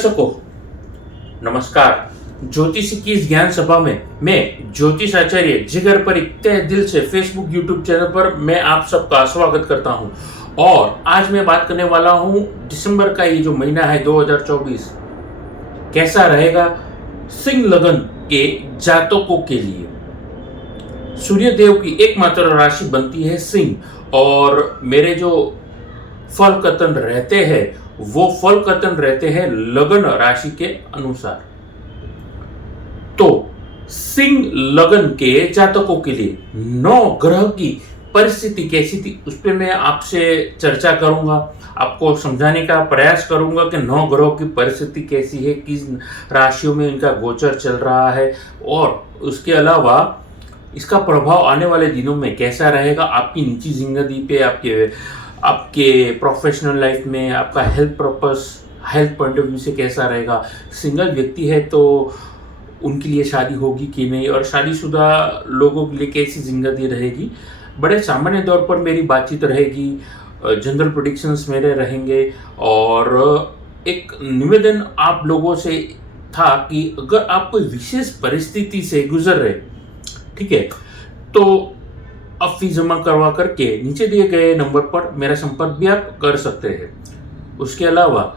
दर्शकों नमस्कार। ज्योतिषी की इस ज्ञान सभा में मैं ज्योतिष आचार्य जिगर परीख तहे दिल से फेसबुक यूट्यूब चैनल पर मैं आप सबका स्वागत करता हूं। और आज मैं बात करने वाला हूं दिसंबर का ये जो महीना है 2024 कैसा रहेगा सिंह लगन के जातकों के लिए। सूर्य देव की एकमात्र राशि बनती है सिंह और मेरे जो फल कथन रहते हैं वो फल कथन रहते हैं लगन राशि के अनुसार। तो सिंह लगन के जातकों के लिए 9 ग्रह की परिस्थिति कैसी थी उस पर मैं आपसे चर्चा करूंगा, आपको समझाने का प्रयास करूंगा कि 9 ग्रहों की परिस्थिति कैसी है, किस राशियों में इनका गोचर चल रहा है और उसके अलावा इसका प्रभाव आने वाले दिनों में कैसा रहेगा आपकी निजी जिंदगी पे, आपके प्रोफेशनल लाइफ में, आपका हेल्थ पॉइंट ऑफ व्यू से कैसा रहेगा। सिंगल व्यक्ति है तो उनके लिए शादी होगी कि नहीं और शादीशुदा लोगों के लिए कैसी जिंदगी रहेगी। बड़े सामान्य तौर पर मेरी बातचीत रहेगी, जनरल प्रेडिक्शंस मेरे रहेंगे और एक निवेदन आप लोगों से था कि अगर आप कोई विशेष परिस्थिति से गुजर रहे, ठीक है, तो अब फीस जमा करवा करके नीचे दिए गए नंबर पर मेरा संपर्क भी आप कर सकते हैं। उसके अलावा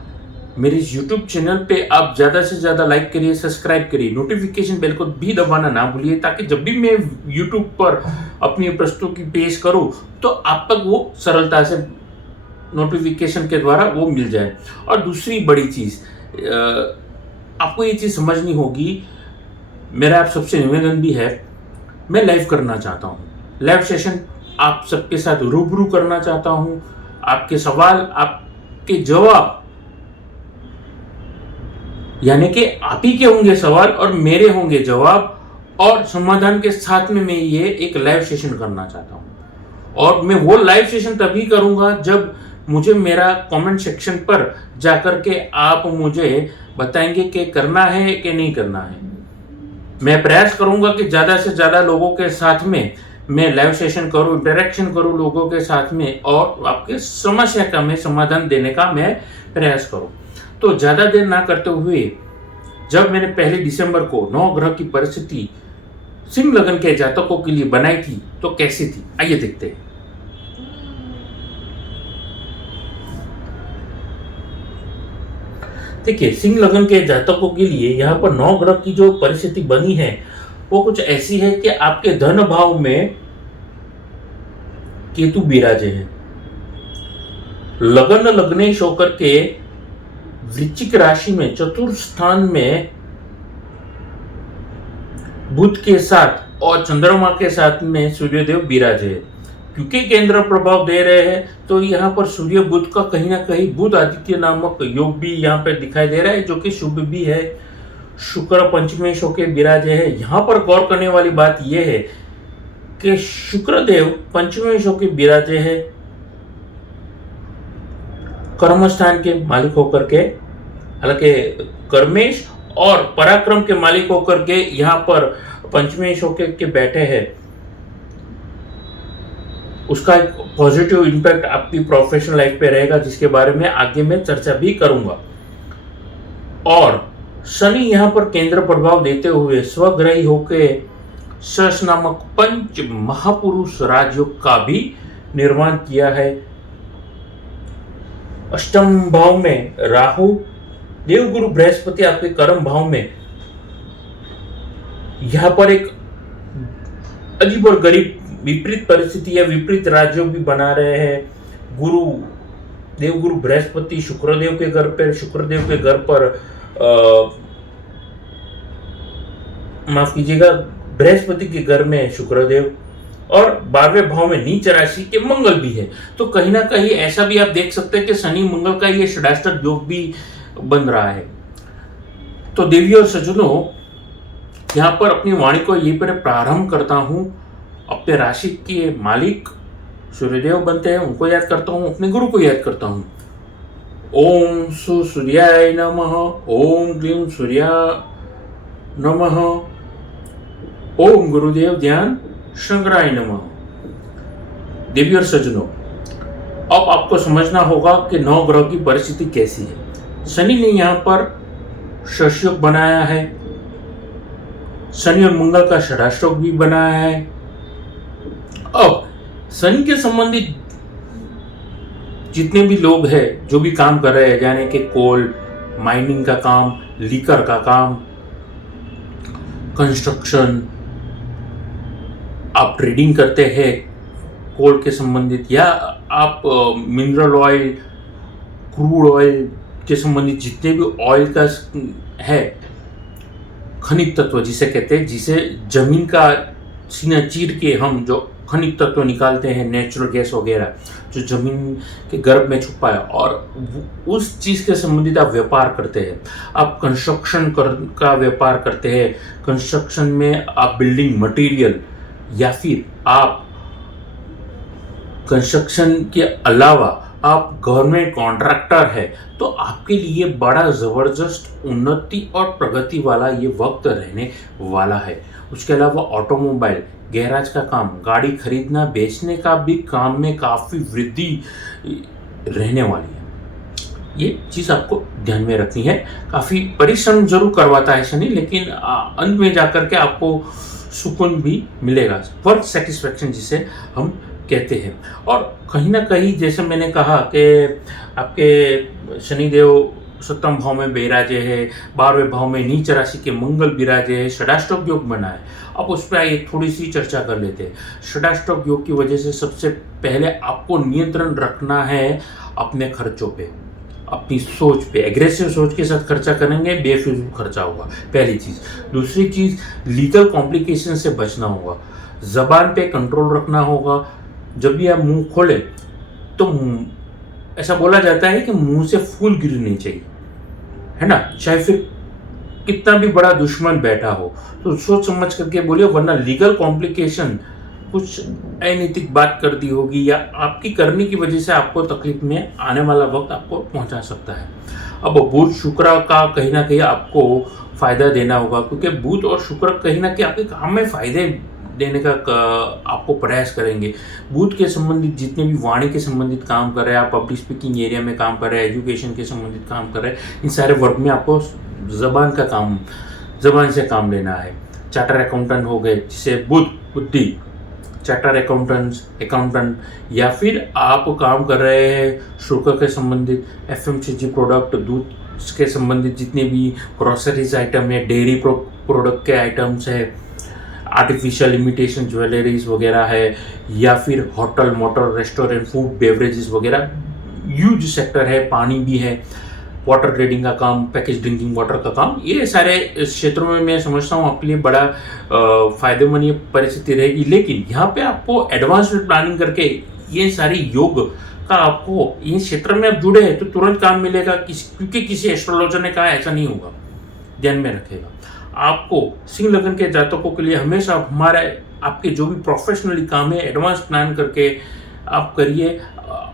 मेरे इस YouTube चैनल पे आप ज़्यादा से ज़्यादा लाइक करिए, सब्सक्राइब करिए, नोटिफिकेशन बेल को भी दबाना ना भूलिए ताकि जब भी मैं YouTube पर अपनी प्रस्तुति पेश करूँ तो आप तक वो सरलता से नोटिफिकेशन के द्वारा वो मिल जाए। और दूसरी बड़ी चीज़ आपको ये चीज़ समझनी होगी, मेरा आप सबसे निवेदन भी है, मैं लाइव करना चाहता हूँ, लाइव सेशन आप सबके साथ रूबरू करना चाहता हूं। आपके सवाल, आपके जवाब, यानी कि आप ही के होंगे सवाल और मेरे होंगे जवाब और समाधान के साथ में मैं ये एक लाइव सेशन करना चाहता हूं। और मैं वो लाइव सेशन तभी करूंगा जब मुझे मेरा कमेंट सेक्शन पर जाकर के आप मुझे बताएंगे कि करना है कि नहीं करना है। मैं प्रयास करूंगा कि ज्यादा से ज्यादा लोगों के साथ में मैं लाइव सेशन करूं, इंटरेक्शन करूं लोगों के साथ में और आपके समस्या का मैं समाधान देने का मैं प्रयास करूं। तो ज़्यादा देर ना करते हुए जब मैंने पहले दिसंबर को 9 ग्रह की परिस्थिति सिंह लगन के जातकों के लिए बनाई थी तो कैसी थी, आइए देखते हैं। देखिए, सिंह लगन के जातकों के लिए यहाँ पर 9 ग्रह की जो परिस्थिति बनी है वो कुछ ऐसी है कि आपके धन भाव में केतु विराजे हैं, लगन लग्नेश होकर के वृश्चिक राशि में चतुर्थ स्थान में बुध के साथ और चंद्रमा के साथ में सूर्यदेव विराजे हैं। क्योंकि केंद्र प्रभाव दे रहे हैं तो यहाँ पर सूर्य बुध का कहीं ना कहीं बुध आदित्य नामक योग भी यहाँ पर दिखाई दे रहा है जो कि शुभ भी है। शुक्र पंचमेश होके विराजे है। यहाँ पर गौर करने वाली बात यह है कि शुक्रदेव पंचमेश होके विराजे है, कर्म स्थान के मालिक होकर के, हालांकि कर्मेश और पराक्रम के मालिक होकर के यहाँ पर पंचमेश होकर के बैठे हैं। उसका एक पॉजिटिव इम्पैक्ट आपकी प्रोफेशनल लाइफ पे रहेगा जिसके बारे में आगे मैं चर्चा भी करूंगा। और शनि यहाँ पर केंद्र प्रभाव देते हुए स्वग्रही होके शश नामक पंच महापुरुष राजयोग का भी निर्माण किया है। अष्टम भाव में राहु, देवगुरु बृहस्पति आपके कर्म भाव में यहाँ पर एक अजीब और गरीब विपरीत परिस्थिति या विपरीत राजयोग भी बना रहे हैं। देवगुरु बृहस्पति शुक्रदेव के घर पर माफ कीजिएगा, बृहस्पति के घर में शुक्रदेव और 12वें भाव में नीच राशि के मंगल भी है। तो कहीं ना कहीं ऐसा भी आप देख सकते हैं कि शनि मंगल का ये षडाष्टक योग भी बन रहा है। तो देवी और सज्जनों, यहाँ पर अपनी वाणी को यही पर प्रारंभ करता हूँ। अपने राशि के मालिक सूर्यदेव बनते हैं, उनको याद करता हूँ, अपने गुरु को याद करता हूँ। ओम सूर्याय नमः, ओम ग्लीम सूर्या नमः, ओम गुरुदेव ध्यान शंकराय नमः। देवी और सज्जनों, अब आपको समझना होगा कि 9 ग्रह की परिस्थिति कैसी है। शनि ने यहाँ पर षष्योग बनाया है, शनि और मंगल का षडाष्टक भी बनाया है। अब शनि के संबंधित जितने भी लोग हैं, जो भी काम कर रहे हैं, यानी कि कोल माइनिंग का काम, लीकर का काम, कंस्ट्रक्शन, आप ट्रेडिंग करते हैं कोल के संबंधित, या आप मिनरल ऑयल, क्रूड ऑयल के संबंधित जितने भी ऑयल का है, खनिज तत्व जिसे कहते हैं, जिसे जमीन का सीना चीर के हम जो खनिज तत्व निकालते हैं, नेचुरल गैस वगैरह जो जमीन के गर्भ में छुपा है, और उस चीज़ के संबंधित आप व्यापार करते हैं। आप कंस्ट्रक्शन का व्यापार करते हैं, कंस्ट्रक्शन में आप बिल्डिंग मटेरियल, या फिर आप कंस्ट्रक्शन के अलावा आप गवर्नमेंट कॉन्ट्रैक्टर है, तो आपके लिए बड़ा ज़बरदस्त उन्नति और प्रगति वाला ये वक्त रहने वाला है। उसके अलावा ऑटोमोबाइल, गैराज का काम, गाड़ी खरीदना बेचने का भी काम में काफ़ी वृद्धि रहने वाली है। ये चीज़ आपको ध्यान में रखनी है। काफ़ी परिश्रम जरूर करवाता है शनि, लेकिन अंत में जाकर के आपको सुकून भी मिलेगा, वर्क सेटिस्फैक्शन जिसे हम कहते हैं। और कहीं ना कहीं जैसे मैंने कहा कि आपके शनिदेव सप्तम भाव में विराजे है, 12वें भाव में नीच राशि के मंगल विराजे है, षडाष्टक योग बना है। अब उस पर आइए थोड़ी सी चर्चा कर लेते हैं। षडाष्टक योग की वजह से सबसे पहले आपको नियंत्रण रखना है अपने खर्चों पे, अपनी सोच पे। एग्रेसिव सोच के साथ खर्चा करेंगे, बेफिजूल खर्चा होगा, पहली चीज़। दूसरी चीज़, लीगल कॉम्प्लिकेशन से बचना होगा, जबान पे कंट्रोल रखना होगा। जब भी आप मुंह खोलें तो ऐसा बोला जाता है कि मुंह से फूल गिरने चाहिए, है ना, चाहे फिर कितना भी बड़ा दुश्मन बैठा हो, तो सोच समझ करके बोलिए, वरना लीगल कॉम्प्लिकेशन, कुछ अनैतिक बात कर दी होगी या आपकी करने की वजह से आपको तकलीफ में आने वाला वक्त आपको पहुंचा सकता है। अब बुध शुक्र का कहीं ना कहीं आपको फायदा देना होगा, क्योंकि बुध और शुक्र कहीं ना कहीं आपके काम में फायदे देने का आपको प्रयास करेंगे। बुध के संबंधित जितने भी वाणी के संबंधित काम कर रहे हैं, आप पब्लिक स्पीकिंग एरिया में काम कर रहे हैं, एजुकेशन के संबंधित काम कर रहे हैं, इन सारे वर्ग में आपको जबान से काम लेना है। चार्टर अकाउंटेंट हो गए, जिसे बुद्धि, चार्टर अकाउंटेंट, या फिर आप काम कर रहे हैं शुल्क के संबंधित, एफएमसीजी प्रोडक्ट, दूध के संबंधित जितने भी ग्रोसरीज आइटम है, डेयरी प्रोडक्ट के आइटम्स है, आर्टिफिशियल इमिटेशन ज्वेलरीज वगैरह है, या फिर hotel, motor, restaurant, food, beverages वगैरह ह्यूज सेक्टर है, पानी भी है, वाटर ट्रेडिंग का काम, पैकेज ड्रिंकिंग वाटर का काम, ये सारे क्षेत्रों में मैं समझता हूँ आपके लिए बड़ा फायदेमंद ये परिस्थिति रहेगी। लेकिन यहाँ पे आपको एडवांस में प्लानिंग करके ये सारी योग का आपको ये क्षेत्र में आप जुड़े हैं तो तुरंत काम मिलेगा, क्योंकि किसी एस्ट्रोलॉजर ने कहा ऐसा नहीं होगा, ध्यान में रखेगा। आपको सिंह लगन के जातकों के लिए हमेशा हमारे आपके जो भी प्रोफेशनली काम है एडवांस प्लान करके आप करिए,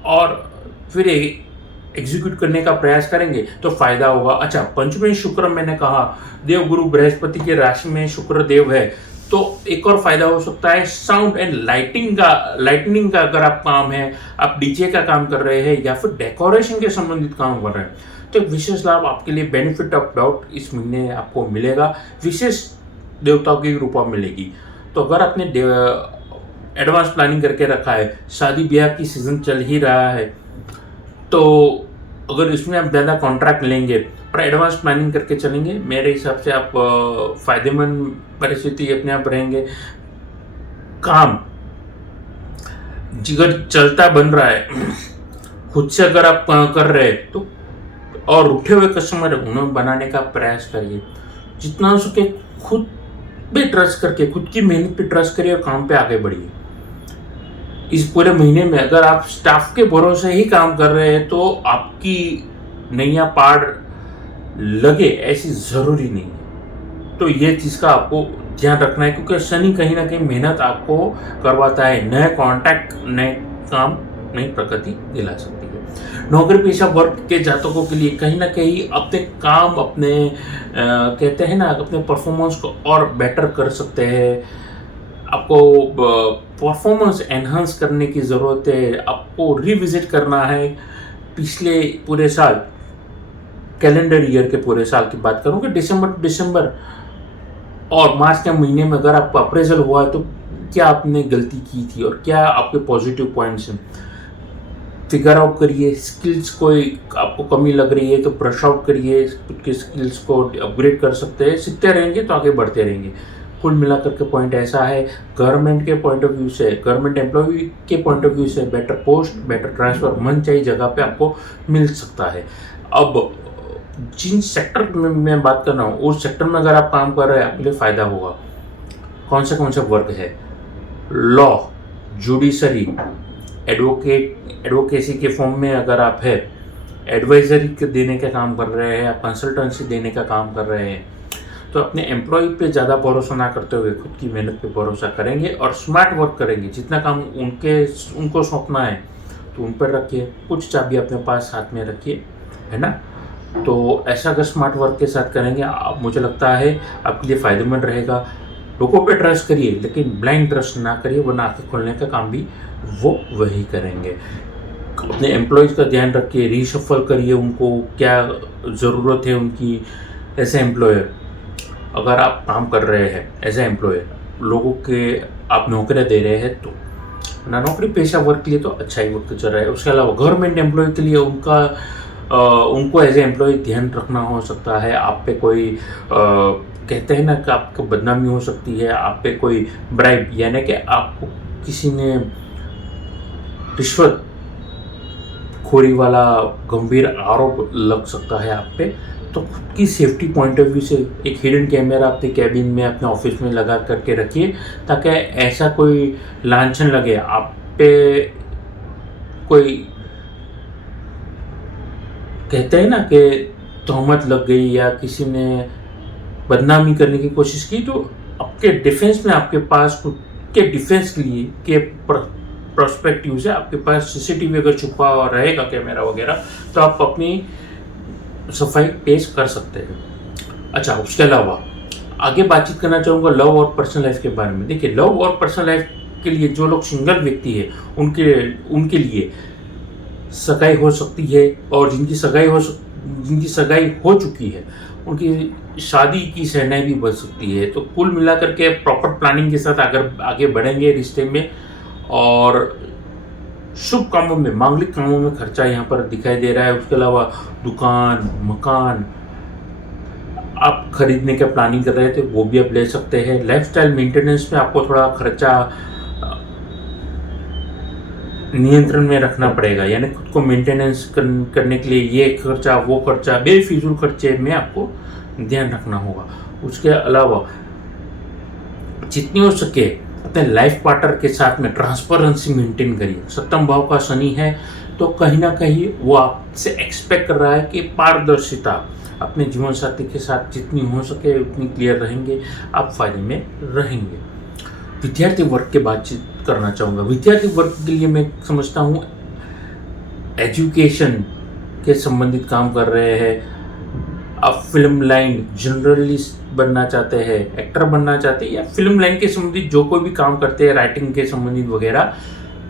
और फिर एग्जीक्यूट करने का प्रयास करेंगे तो फायदा होगा। अच्छा, पंचमी शुक्र, मैंने कहा देव गुरु बृहस्पति के राशि में शुक्र देव है, तो एक और फायदा हो सकता है साउंड एंड लाइटनिंग का अगर आप काम है, आप डीजे का काम कर रहे हैं या फिर डेकोरेशन के संबंधित काम कर रहे हैं, तो विशेष लाभ आपके लिए, बेनिफिट ऑफ डाउट इस महीने आपको मिलेगा, विशेष देवताओं की रूपा मिलेगी। तो अगर आपने एडवांस प्लानिंग करके रखा है, शादी ब्याह की सीजन चल ही रहा है, तो अगर इसमें आप ज़्यादा कॉन्ट्रैक्ट लेंगे और एडवांस प्लानिंग करके चलेंगे, मेरे हिसाब से आप फायदेमंद परिस्थिति अपने आप रहेंगे। काम जिगर चलता बन रहा है, खुद से अगर आप कर रहे हैं तो, और उठे हुए कस्टमर उन्हें बनाने का प्रयास करिए, जितना हो सके खुद पे ट्रस्ट करके, खुद की मेहनत पे ट्रस्ट करिए और काम पे आगे बढ़िए। इस पूरे महीने में अगर आप स्टाफ के भरोसे ही काम कर रहे हैं तो आपकी नैया पार लगे ऐसी ज़रूरी नहीं है। तो ये चीज़ का आपको ध्यान रखना है, क्योंकि शनि कहीं ना कहीं मेहनत आपको करवाता है, नए कॉन्टैक्ट, नए काम, नई प्रगति दिला सकती है। नौकरी पेशा वर्ग के जातकों के लिए कहीं ना कहीं अपने काम, अपने कहते हैं ना, अपने परफॉर्मेंस को और बेटर कर सकते हैं। आपको परफॉर्मेंस एनहांस करने की ज़रूरत है, आपको रिविजिट करना है पिछले पूरे साल कैलेंडर ईयर के पूरे साल की बात करूँ कि दिसंबर टू दिसंबर और मार्च के महीने में अगर आपका अप्रेजल हुआ है तो क्या आपने गलती की थी और क्या आपके पॉजिटिव पॉइंट्स हैं, फिगर आउट करिए। स्किल्स कोई आपको कमी लग रही है तो ब्रश आउट करिए, खुद के स्किल्स को अपग्रेड कर सकते हैं। सीखते रहेंगे तो आगे बढ़ते रहेंगे। कुल मिलाकर के पॉइंट ऐसा है, गवर्नमेंट के पॉइंट ऑफ व्यू से, गवर्नमेंट एम्प्लॉय के पॉइंट ऑफ व्यू से बेटर पोस्ट, बेटर ट्रांसफर मन चाहिए जगह पे आपको मिल सकता है। अब जिन सेक्टर में मैं बात कर रहा हूँ उस सेक्टर में अगर आप काम कर रहे हैं आपके लिए फ़ायदा होगा। कौन सा वर्क है? लॉ, जुडिशरी, एडवोकेसी के फॉर्म में अगर आप है, एडवाइजरी देने का काम कर रहे हैं, आप कंसल्टेंसी देने का काम कर रहे हैं, तो अपने एम्प्लॉय पे ज़्यादा भरोसा ना करते हुए खुद की मेहनत पे भरोसा करेंगे और स्मार्ट वर्क करेंगे। जितना काम उनको सौंपना है तो उन पर रखिए, कुछ चाबी अपने पास हाथ में रखिए, है ना। तो ऐसा अगर स्मार्ट वर्क के साथ करेंगे मुझे लगता है आपके लिए फ़ायदेमंद रहेगा। लोगों पे ट्रस्ट करिए लेकिन ब्लाइंड ट्रस्ट ना करिए, वरना आंखें खोलने का काम भी वो वही करेंगे। अपने एम्प्लॉयज़ का ध्यान रखिए, रीशफल करिए उनको क्या ज़रूरत है उनकी। एज ए एम्प्लॉयर अगर आप काम कर रहे हैं, एज ए एम्प्लॉयर लोगों के आप नौकरियाँ दे रहे हैं तो ना, नौकरी पेशा वर्क के लिए तो अच्छा ही वक्त चल रहा है। उसके अलावा गवर्नमेंट एम्प्लॉय के लिए उनको एज ए एम्प्लॉय ध्यान रखना हो सकता है। आप पे कोई कहते हैं ना कि आपको बदनामी हो सकती है, आप पे कोई ब्राइब यानी कि आपको किसी ने रिश्वत खोरी वाला गंभीर आरोप लग सकता है आप पे। तो खुद की सेफ्टी पॉइंट ऑफ व्यू से एक हिडन कैमरा अपने कैबिन में, अपने ऑफिस में लगा करके रखिए, ताकि ऐसा कोई लांछन लगे आप पे, कोई कहते हैं ना कि तोहमत लग गई या किसी ने बदनामी करने की कोशिश की, तो आपके डिफेंस में आपके पास खुद के डिफेंस के लिए के प्रोस्पेक्टिव से आपके पास सीसीटीवी अगर छुपा रहेगा कैमरा वगैरह तो आप अपनी सफाई पेश कर सकते हैं। अच्छा, उसके अलावा आगे बातचीत करना चाहूँगा लव और पर्सनल लाइफ के बारे में। देखिए, लव और पर्सनल लाइफ के लिए जो लोग सिंगल व्यक्ति है उनके लिए सगाई हो सकती है, और जिनकी सगाई हो चुकी है उनकी शादी की शहनाई भी बन सकती है। तो कुल मिलाकर के प्रॉपर प्लानिंग के साथ अगर आगे बढ़ेंगे रिश्ते में, और शुभ कामों में, मांगलिक कामों में खर्चा यहाँ पर दिखाई दे रहा है। उसके अलावा दुकान, मकान आप खरीदने का प्लानिंग कर रहे थे वो भी आप ले सकते हैं। लाइफस्टाइल मेंटेनेंस में आपको थोड़ा खर्चा नियंत्रण में रखना पड़ेगा, यानी खुद को मेंटेनेंस करने के लिए ये खर्चा वो खर्चा, बेफिजूल खर्चे में आपको ध्यान रखना होगा। उसके अलावा जितनी हो सके अपने लाइफ पार्टनर के साथ में ट्रांसपेरेंसी मेंटेन करिए। सप्तम भाव का शनि है तो कहीं ना कहीं वो आपसे एक्सपेक्ट कर रहा है कि पारदर्शिता अपने जीवन साथी के साथ जितनी हो सके उतनी क्लियर रहेंगे, आप फायदे में रहेंगे। विद्यार्थी वर्ग की बातचीत करना चाहूँगा। विद्यार्थी वर्ग के लिए मैं समझता हूँ एजुकेशन के संबंधित काम कर रहे हैं, आप फिल्म लाइन जर्नलिस्ट बनना चाहते हैं, एक्टर बनना चाहते हैं, या फिल्म लाइन के संबंधित जो कोई भी काम करते हैं, राइटिंग के संबंधित वगैरह,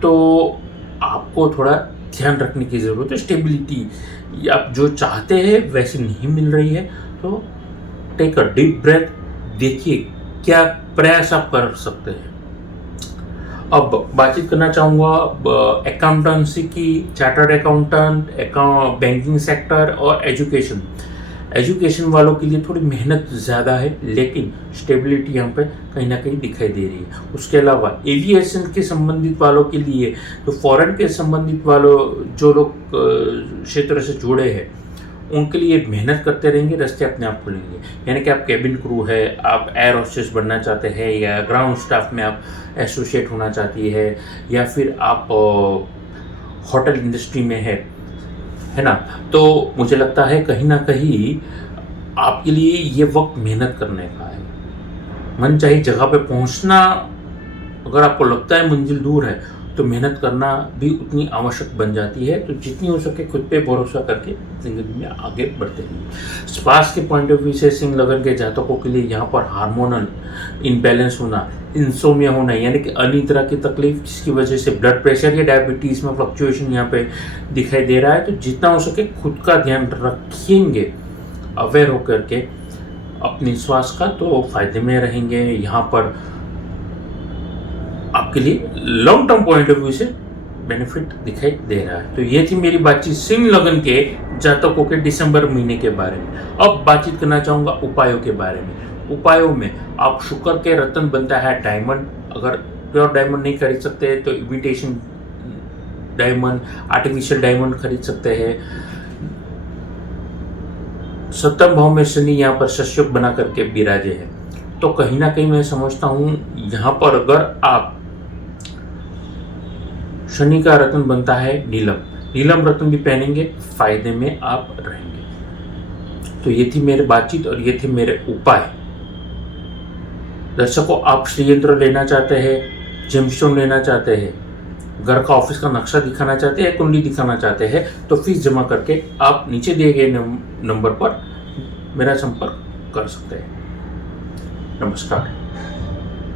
तो आपको थोड़ा ध्यान रखने की ज़रूरत है। स्टेबिलिटी आप जो चाहते हैं वैसे नहीं मिल रही है, तो टेक अ डीप ब्रेथ, देखिए क्या प्रयास आप कर सकते हैं। अब बातचीत करना चाहूँगा अकाउंटेंसी की, चार्टर्ड अकाउंटेंट, बैंकिंग सेक्टर और एजुकेशन वालों के लिए थोड़ी मेहनत ज़्यादा है, लेकिन स्टेबिलिटी यहाँ पे कहीं ना कहीं दिखाई दे रही है। उसके अलावा एविएशन के संबंधित वालों के लिए, तो फॉरेन के संबंधित वालों जो लोग क्षेत्र से जुड़े हैं उनके लिए मेहनत करते रहेंगे, रास्ते अपने आप खुलेंगे। यानी कि आप कैबिन क्रू है, आप एयर होस्टेस बनना चाहते हैं, या ग्राउंड स्टाफ में आप एसोसिएट होना चाहती है, या फिर आप होटल इंडस्ट्री में है ना, तो मुझे लगता है कहीं ना कहीं आपके लिए ये वक्त मेहनत करने का है। मन चाही जगह पे पहुंचना, अगर आपको लगता है मंजिल दूर है तो मेहनत करना भी उतनी आवश्यक बन जाती है। तो जितनी हो सके खुद पे भरोसा करके ज़िंदगी में आगे बढ़ते रहिए। स्वास्थ्य के पॉइंट ऑफ व्यू से सिंह लगन के जातकों के लिए यहाँ पर हार्मोनल इम्बैलेंस होना, इंसोमिया होना यानी कि अनिद्रा की तकलीफ, जिसकी वजह से ब्लड प्रेशर या डायबिटीज़ में फ्लक्चुएशन यहाँ पे दिखाई दे रहा है। तो जितना हो सके खुद का ध्यान रखेंगे अवेयर होकर के अपनी स्वास्थ्य का, तो फायदे में रहेंगे। यहाँ पर आपके लिए long term point of view से बेनिफिट दिखाई दे रहा है। तो ये थी मेरी बातचीत सिंह लगन के जातकों के दिसंबर महीने के बारे में। अब बातचीत करना चाहूँगा उपायों के बारे में। उपायों में आप शुक्र के रत्न बनता है डायमंड, अगर प्योर डायमंड नहीं खरीद सकते तो इमिटेशन डायमंड, आर्टिफिशियल डायमंड खरीद सकते हैं। सप्तम भाव में शनि यहाँ पर शशयोग बना करके विराजे है, तो कहीं ना कहीं मैं समझता हूँ यहाँ पर अगर आप शनि का रत्न बनता है नीलम रत्न भी पहनेंगे, फायदे में आप रहेंगे। तो ये थी मेरी बातचीत और ये थे मेरे उपाय। दर्शकों, आप श्रीयंत्र लेना चाहते हैं, जेमस्टोन लेना चाहते हैं, घर का ऑफिस का नक्शा दिखाना चाहते हैं, कुंडली दिखाना चाहते हैं, तो फीस जमा करके आप नीचे दिए गए नंबर पर मेरा संपर्क कर सकते हैं। नमस्कार।